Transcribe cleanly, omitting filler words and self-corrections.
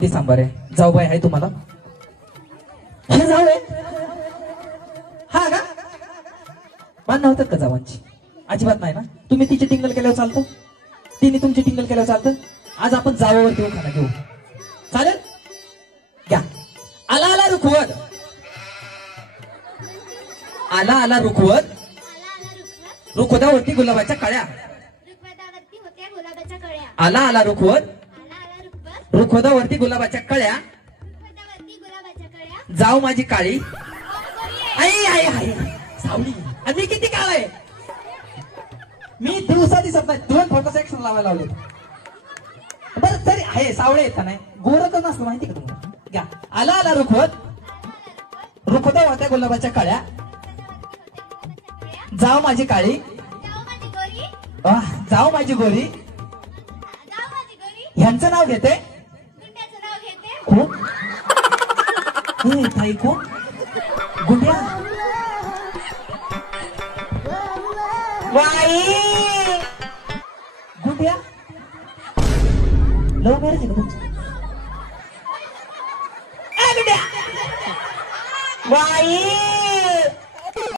ते सांबार आहे. जाऊबाई आहे तुम्हाला? हे जाऊ आहे हा का? मान नव्हतात का जावांची? अजिबात नाही ना. तुम्ही तिची टिंगल केल्यावर चालतं, तिने तुमची टिंगल केल्यावर चालतं. आज आपण जावावरती खाना घेऊ, चालेल? घ्या. आला आला रुखवत, आला आला रुखवत, रुखवतावरती गुलाबाच्या कळ्या. आला आला रुखवत, रुखवतावरती गुलाबाच्या कळ्या. जाऊ माझी काळी. आई आई आई सावली. आणि मी किती काळ आहे? मी दिवसा दिसत नाही. 2 फोटोचा एक्शन लावायला लावले. बरं तरी आहे, सावळे येत नाही, गोर तर नसतं माहिती का तुम्हाला? घ्या. आला आला रुखवत, रुखवतावरती गुलाबाच्या कळ्या. जाऊ माझी काळी, जाऊ माझी गोरी. ह्यांचं नाव घेते कोण? ताई कोण? गुंड्या. वाई गुंड्या. लव्ह मॅरेज आहे का तुमचं? गुंड्या. वाई